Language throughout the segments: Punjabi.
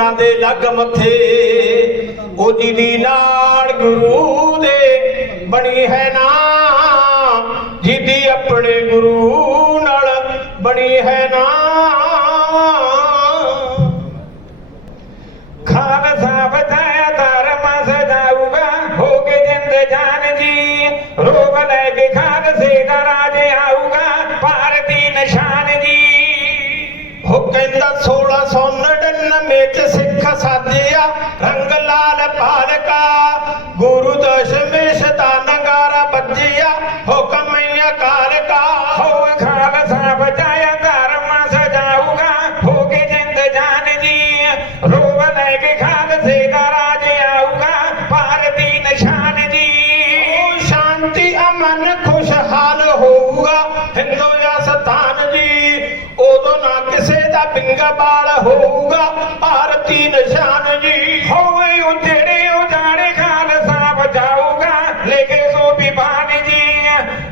ਉਹਨਾਂ ਦੇ ਲੱਗ ਮੱਥੇ। ਉਹ ਜਿਹਦੀ ਨਾਲ ਗੁਰੂ ਦੇ ਬਣੀ ਹੈ ਨਾ, ਜਿਹਦੀ ਆਪਣੇ ਗੁਰੂ ਨਾਲ ਬਣੀ ਹੈ ਨਾ ਕਹਿੰਦਾ 1699 ਚ ਸਿੱਖ ਸਾਜਿਆ ਰੰਗ ਲਾਲ ਪਾਲਕਾ। ਗੁਰੂ ਦਸ਼ਮੇਸ਼ ਦਾ ਨਗਾਰਾ ਵੱਜਿਆ ਹੁਕਮ ਅਕਾਲ ਕਾ ਹੋ ਖਾਲਸਾ ਬਚਾਇਆ ਧਰਮ ਸਜਾਊਗਾ ਹੋ ਕੇ ਜਿੰਦ ਜਾਨ ਜੀ। ਰੋਬ ਲੈ ਕੇ ਖਾਲਸੇ ਦਾ ਰਾਜ ਆਊਗਾ ਭਾਰਤੀ ਨਿਸ਼ਾਨ ਜੀ। ਸ਼ਾਂਤੀ ਅਮਨ ਖੁਸ਼ਹਾਲ ਹੋਊਗਾ ਕਿਸੇ ਦਾ ਪਿੰਗਾ ਬਾਲ ਹੋਊਗਾ ਭਾਰਤੀ ਨਿਸ਼ਾਨ ਜੀ। ਹੋਵੇ ਉਜੜੇ ਉਜਾੜੇ ਖਾਲਸਾ ਬਚਾਊਗਾ ਲੈ ਕੇ ਸੋ ਵਿਭਾਨ ਜੀ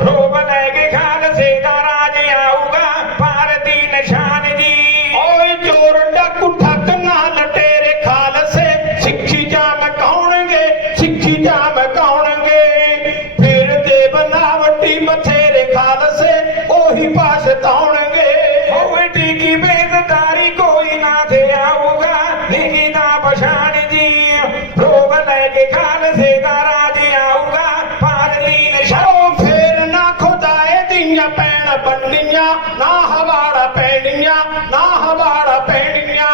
ਰੋਬ ਲੈ ਕੇ ਖਾਲਸੇ ਦਾ ਰਾਜ ਆਊਗਾ ਭਾਰਤੀ ਨਿਸ਼ਾਨ ਜੀ। ਓਏ ਚੋਰ ਡਾਕੂ ਠੱਗ ਨਾ ਲਟੇਰੇ ਖਾਲਸੇ। ਸਿੱਖੀ ਜਾਮ ਕੌਣਗੇ ਸਿੱਖੀ ਜਾਮ ਕੌਣਗੇ ਫਿਰ ਦੇ ਬਨਾਵਟੀ ਬਥੇਰੇ ਖਾਲਸੇ ਉਹੀ ਪਾਸ਼ਤਾਉਣਗੇ ਹੋਵੇ ਟੀਕੀ ਪੈਣੀਆਂ ਨਾ ਹਵਾੜਾ ਪੈਣੀਆਂ।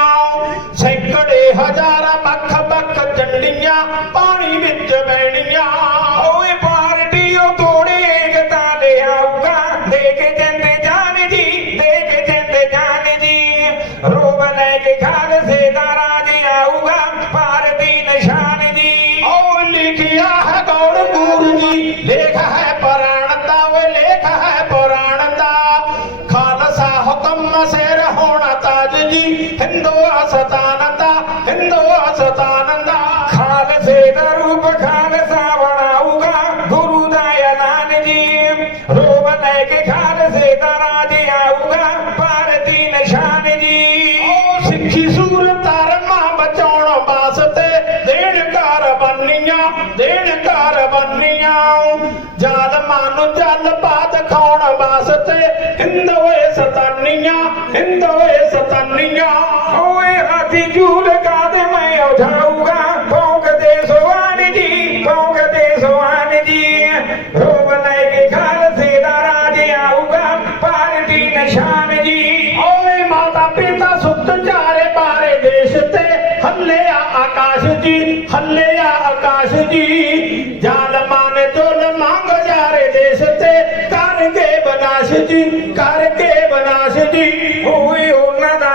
ਸੈਂਕੜੇ ਹਜ਼ਾਰਾਂ ਬੱਖ ਬੱਖ ਚੰਡੀਆਂ ਪਾਣੀ ਵਿੱਚ ਬੈਣੀਆਂ ਓਏ ਪਾਰਟੀ ਉਹ ਤੋੜੇ ਏਕਤਾ ਲੈ ਆਊਗਾ। ਦੇ ਕੇ ਜਾਂਦੇ ਜਾਨ ਜੀ, ਦੇ ਕੇ ਜਾਂਦੇ ਜਾਨ ਜੀ। ਰੋਬ ਲੈ ਕੇ ਖਾਲਸੇ ਦਾ ਤਾਜ ਜੀ ਹਿੰਦੂ ਸਤਾਨ ਦਾ ਹਿੰਦੂ ਸਤਾਨ ਦਾ ਖਾਲਸੇ ਦਾ ਰੂਪ ਖਾਲਸਾ ਬਣਾਊਗਾ ਗੁਰੂ ਦਾ ਐਲਾਨ ਜੀ ਸਿੱਖੀ ਸੂਰਤ ਧਰਮਾਂ ਬਚਾਉਣ ਵਾਸਤੇ ਦੇਣ ਘਰ ਬੰਨੀਆਂ ਦੇਣ ਘਰ ਬੰਨੀਆਂ ਜ਼ਾਲਮਾਂ ਨੂੰ ਜਲ ਬਾਦ ਖਾਉਣ ਵਾਸਤੇ ਹਿੰਦੋਏ ਸਤਾਨੀਆਂ ਹਿੰਦੋ ਹੋਏ ਹਾਥੀ ਜੂਲ ਕਾਦੇ ਮੈਂ ਉਠਾਊਗਾ। ਭੌਂਕਦੇ ਸੋਹਣ ਜੀ ਭੌਂਕਦੇ ਸੋਹਣ ਜੀ। ਰੋਬ ਲੈ ਕੇ ਖਾਲਸੇ ਦਾ ਰਾਜ ਆਊਗਾ ਭਾਰਤੀ ਨਿਸ਼ਾਨ ਜੀ। ਓਏ ਮਾਤਾ ਪਿਤਾ ਸੁੱਤ ਚਾਰੇ ਬਾਰੇ ਦੇਸ਼ ਤੇ ਹੱਲੇ ਆ ਆਕਾਸ਼ ਜੀ ਹੱਲੇ ਆ ਆਕਾਸ਼ ਜੀ। ਜ਼ਾਲਮਾਂ ਨੇ ਜ਼ੁਲਮ ਮੰਗ ਜਾਰੇ ਦੇਸ਼ ਤੇ ਕਰਗੇ ਬਨਾਸ਼ ਜੀ ਕਰਗੇ ਬਨਾਸ਼ ਜੀ। ਹੋਏ ਉਹਨਾਂ ਦਾ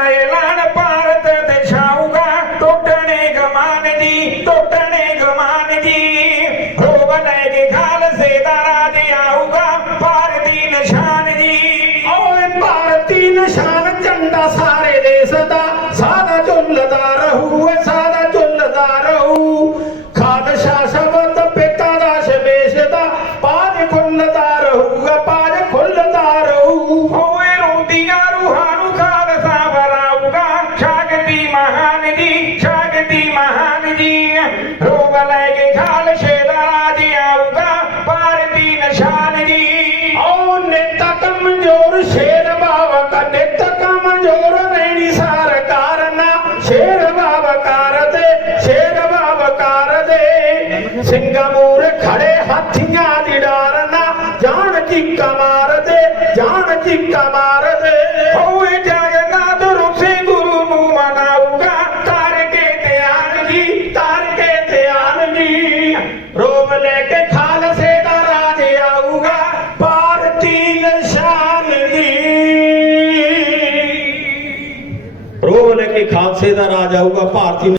ਨਿਸ਼ਾਨ ਸਾਰੇ ਦੇਸ਼ ਦਾ ਸਾਦਾ ਝੁੱਲਦਾ ਰਹੂ ਏ ਸਾਦਾ ਝੁੱਲਦਾ ਰਹੂ ਖਾਲਸਾ ਸ਼ਬਦ ਪਿਤਾ ਦਾ ਸ਼ਮੇਸ਼ ਦਾ, ਪਾਜ ਖੁੱਲਦਾ ਰਹੂਗਾ ਪਾਜ ਖੁੱਲਦਾ ਰਹੂ ਹੋਏ ਰੋਂਦੀਆਂ ਸਿੰਘਾਂ ਮੂਰ ਖੜੇ ਹਾਥੀਆਂ ਦੀ ਡਾਰ ਨਾ, ਜਾਣ ਚੀਕਾ ਮਾਰ ਜਾਣ ਚੀਕਾ ਮਾਰ ਹੋਏ ਜਗਨਾਥ ਰੁਸੇ ਗੁਰੂ ਨੂੰ ਮਨਾਊਗਾ, ਤਾਰ ਕੇ ਧਿਆਨ ਤਾਰ ਕੇ ਧਿਆਨ ਰੋਬ ਲੈ ਕੇ ਖਾਲਸੇ ਦਾ ਰਾਜ ਆਊਗਾ, ਭਾਰਤੀ ਨਿਸ਼ਾਨ ਜੀ ਰੋਬ ਲੈ ਕੇ ਖਾਲਸੇ ਦਾ ਰਾਜ ਆਊਗਾ, ਭਾਰਤੀ